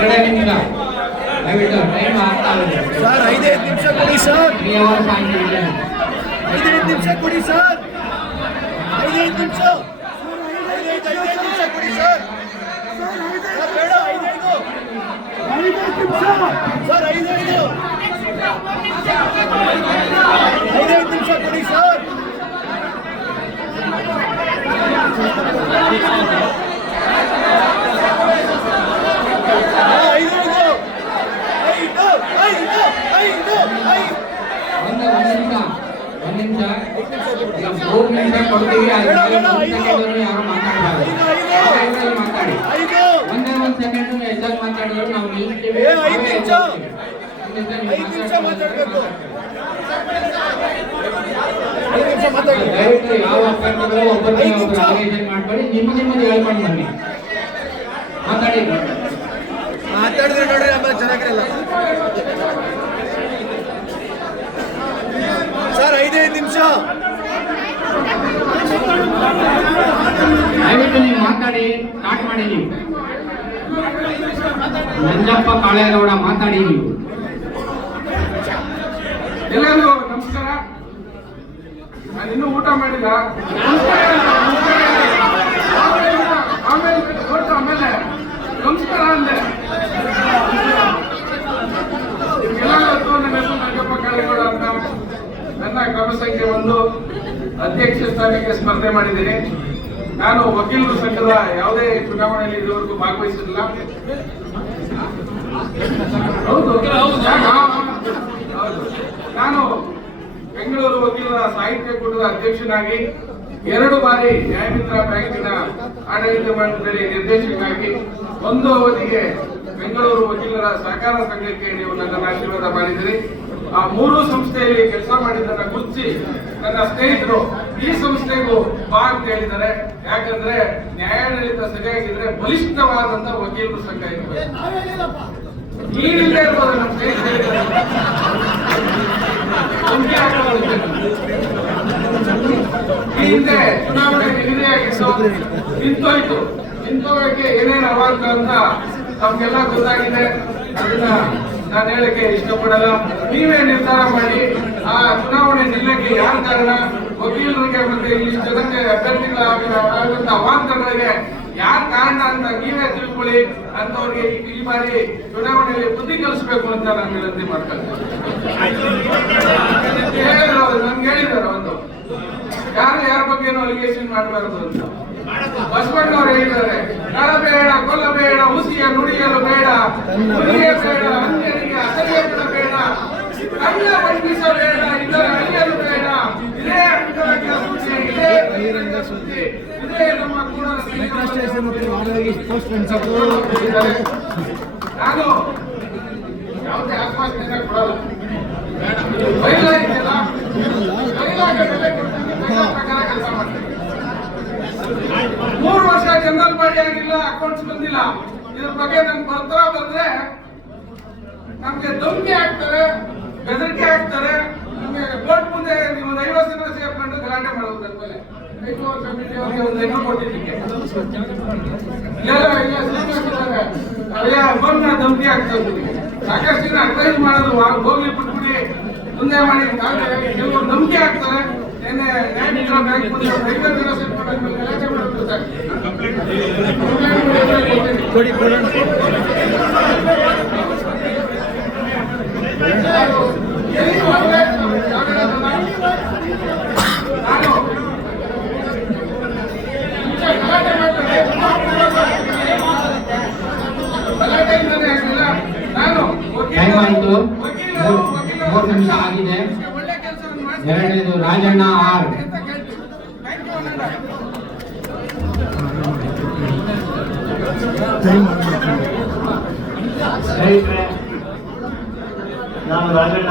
2 ನಿಮಿಷ ದಯವಿಟ್ಟು ಟೈಮ್ ಆಗ್ತಾ ಇದೆ ಸರ್. 5 ನಿಮಿಷ ಕೊಡಿ ಸರ್. 5 ನಿಮಿಷ ಕೊಡಿ ಸರ್. 5 ನಿಮಿಷ ಕೊಡಿ ಸರ್. ಬೇಡ 5 ನಿಮಿಷ ಸರ್. 5 ನಿಮಿಷ ಕೊಡಿ ಸರ್. ಒಂದು ನಿಮಿಷ ಈಗ 3 ನಿಮಿಷ ಕೊಡ್ತೀವಿ. ಯಾರು ಮಾತಾಡಬಾರ್ದು. ಮಾತಾಡಿ ಒಂದೇ 1 ಸೆಕೆಂಡ್ ಹೆಚ್ಚಾಗಿ ಮಾತಾಡಿದ್ರು ನಾವು ನಿಲ್ತೀವಿ. 5 ನಿಮಿಷ ಮಾತಾಡಬೇಕು. ದಯವಿಟ್ಟು ಯಾವ ಅಪಾಯಿಂಟ್ಗಳು ಒಬ್ಬರಿಗೆ ಆರ್ಗನೈಸೇಷನ್ ಮಾಡಬೇಡಿ. ನಿಮ್ಮದು ಹೇಳ್ಕೊಂಡು ಬನ್ನಿ. ಮಾತಾಡಿದ್ರೆ ನೋಡ್ರಿ ಆಮೇಲೆ ಚೆನ್ನಾಗಿರಲ್ಲ ಸರ್. 5 ನಿಮಿಷ ದಯವಿಟ್ಟು ನೀವು ಮಾತಾಡಿ. ಸ್ಟಾರ್ಟ್ ಮಾಡಿ. ನೀವು ನಂಜಪ್ಪ ಕಾಳೇಗೌಡ ಮಾತಾಡಿ. ನೀವು ಎಲ್ಲರಿಗೂ ನಮಸ್ಕಾರ. ನಾನು ಇನ್ನೂ ಊಟ ಮಾಡಿಲ್ಲ. ಆಮೇಲೆ ನಮಸ್ಕಾರ ಅಂದೆ. ಎಲ್ಲ ಗೊತ್ತು. ನನ್ನ ಹೆಸರು ನಂಜಪ್ಪ ಕಾಳೇಗೌಡ ಅಂತ. ನನ್ನ ಕ್ರಮ ಸಂಖ್ಯೆ 1 ಅಧ್ಯಕ್ಷ ಸ್ಥಾನಕ್ಕೆ ಸ್ಪರ್ಧೆ ಮಾಡಿದ್ದೀನಿ. ನಾನು ವಕೀಲರ ಸಂಘದ ಯಾವುದೇ ಚುನಾವಣೆಯಲ್ಲಿ ಇದುವರೆಗೂ ಭಾಗವಹಿಸಿಲ್ಲ. ಹೌದು, ನಾನು ಬೆಂಗಳೂರು ವಕೀಲರ ಸಾಹಿತ್ಯ ಕೂಟದ ಅಧ್ಯಕ್ಷನಾಗಿ 2 ಬಾರಿ ನ್ಯಾಯಮಿತ್ರ ಬ್ಯಾಂಕಿನ ಆಡಳಿತ ಮಂಡಳಿ ನಿರ್ದೇಶಕನಾಗಿ 1 ಅವಧಿಗೆ ಬೆಂಗಳೂರು ವಕೀಲರ ಸಹಕಾರ ಸಂಘಕ್ಕೆ ನೀವು ನನ್ನನ್ನು ಆಶೀರ್ವಾದ ಮಾಡಿದಿರಿ. ಆ 3 ಸಂಸ್ಥೆಯಲ್ಲಿ ಕೆಲಸ ಮಾಡಿದ್ದನ್ನ ಗುರುತಿಸಿ ನನ್ನ ಸ್ನೇಹಿತರು ಈ ಸಂಸ್ಥೆಗೂ ಬಾ ಅಂತ ಹೇಳಿದ್ದಾರೆ. ಯಾಕಂದ್ರೆ ನ್ಯಾಯಾಡಳಿತ ಸರಿಯಾಗಿದ್ರೆ ಬಲಿಷ್ಠವಾದಂತ ವಕೀಲರ ಸಂಘ ಇರ್ತದೆ. ನೀವಿಲ್ಲದೆ ಇರ್ಬೋದು ನಮ್ಮ ಸ್ನೇಹಿತರು. ಈ ಹಿಂದೆ ಚುನಾವಣೆ ನಿಗದಿಯಾಗಿತ್ತು, ನಿಂತೋಗಕ್ಕೆ ಏನೇನು ಅವಾಂತ ಅಂತ ನಮ್ಗೆಲ್ಲ ಗೊತ್ತಾಗಿದೆ. ಅದನ್ನ ನಾನು ಹೇಳಕ್ಕೆ ಇಷ್ಟಪಡಲ್ಲ. ನೀವೇ ನಿರ್ಧಾರ ಮಾಡಿ. ಆ ಚುನಾವಣೆ ನಿಲ್ಲಕ್ಕೆ ಯಾರ ಕಾರಣ, ವಕೀಲರಿಗೆ ಮತ್ತೆ ಇಲ್ಲಿ ಜನಕ್ಕೆ ಅಭ್ಯರ್ಥಿಗಳಾಗುವಂತ ಅವಾಂತರಗಳಿಗೆ ಯಾರ ಕಾರಣ ಅಂತ ನೀವೇ ತಿಳ್ಕೊಳ್ಳಿ. ಅಂತವ್ರಿಗೆ ಈ ಬಾರಿ ಚುನಾವಣೆಯಲ್ಲಿ ಬುದ್ಧಿ ಕಲಿಸ್ಬೇಕು ಅಂತ ನಾನು ವಿನಂತಿ ಮಾಡ್ತೇನೆ. ನನ್ಗೆ ಹೇಳಿದಾರೆ ಒಂದು ಯಾರ ಬಗ್ಗೆನೂ ಅಲಿಗೇಷನ್ ಮಾಡಬಾರದು ಅಂತ. ಬಸವಣ್ಣವ್ರು ಹೇಳಿದ್ದಾರೆ, ನಳಬೇಡ, ಕೊಲ್ಲಬೇಡ, ಉಸಿಯ ನುಡಿಯಲು ಬೇಡ, ನುಡಿಯ ಬೇಡ, ಅಂಜನಿಗೆ ಅಸಲಿಯಗಳ ಬೇಡ, ಕಳ್ಳ ಬಂಧಿಸಬೇಡ, ಇದರ ಅಳಿಯಲು ಬೇಡ. ಇದೇ ಅಂಗರಕ್ಷ ಸುದ್ದಿ, ಇದೇ ಬಹಿರಂಗ ಸುದ್ದಿ, ಇದೇ ನಮ್ಮ ಕೂಡ ನಾನು ಯಾವುದೇ ಆಶ್ವಾಸನೆ ಕೊಡಲ್ಲ. ಬಯಲಾಗಿದೆಯಲ್ಲ, ಪ್ರಕಾರ ಕೆಲಸ ಮಾಡ್ತೇನೆ. 3 ವರ್ಷ ಜನರಲ್ ಬಾಡಿ ಆಗಿಲ್ಲ, ಅಕೌಂಟ್ಸ್ ಬಂದಿಲ್ಲ. ಇದ್ರ ಬಗ್ಗೆ ನಮ್ಗೆ ಪತ್ರ ಬಂದ್ರೆ ನಮ್ಗೆ ಧಮಕಿ ಹಾಕ್ತಾರೆ, ಬೆದರಿಕೆ ಹಾಕ್ತಾರೆ. ನಮ್ಗೆ ಕೋರ್ಟ್ ಮುಂದೆ ನೀವು 50 ಜನ ಸೇರ್ಕೊಂಡು ಗಲಾಟೆ ಮಾಡೋದು. ಅದ್ಮೇಲೆ ಕಮಿಟಿ ಅವರಿಗೆ ಒಂದು ಹೆಣ್ಣು ಕೊಟ್ಟಿದ್ದಕ್ಕೆ ಬಂದು ಧಮಕಿ ಆಗ್ತಾ ಇದ್ದೀವಿ. ಸಾಕಷ್ಟು ದಿನ ಅಡ್ವೈಸ್ ಮಾಡೋದು ಹೋಗ್ಲಿ ಬಿಟ್ಬಿಡಿ, ಮುಂದೆ ಮಾಡಿ. ಕೆಲವರು ಧಮಕಿ ಹಾಕ್ತಾರೆ. ನಿನ್ನೆ ನ್ಯಾಯಮಿತ್ರ ಬ್ಯಾಂಕ್ ಮುಂದೆ 50 ಜನ ಸೇರ್ಕೊಂಡು ಗಲಾಟೆ ಮಾಡೋದು ಸರ್. ಟೈಮ್ ಆಯಿತು. 3 ನಿಮಿಷ ಆಗಿದೆ. 2ನೇದು ರಾಜಣ್ಣ ಆರ್. ನಾನು ರಾಜಣ್ಣ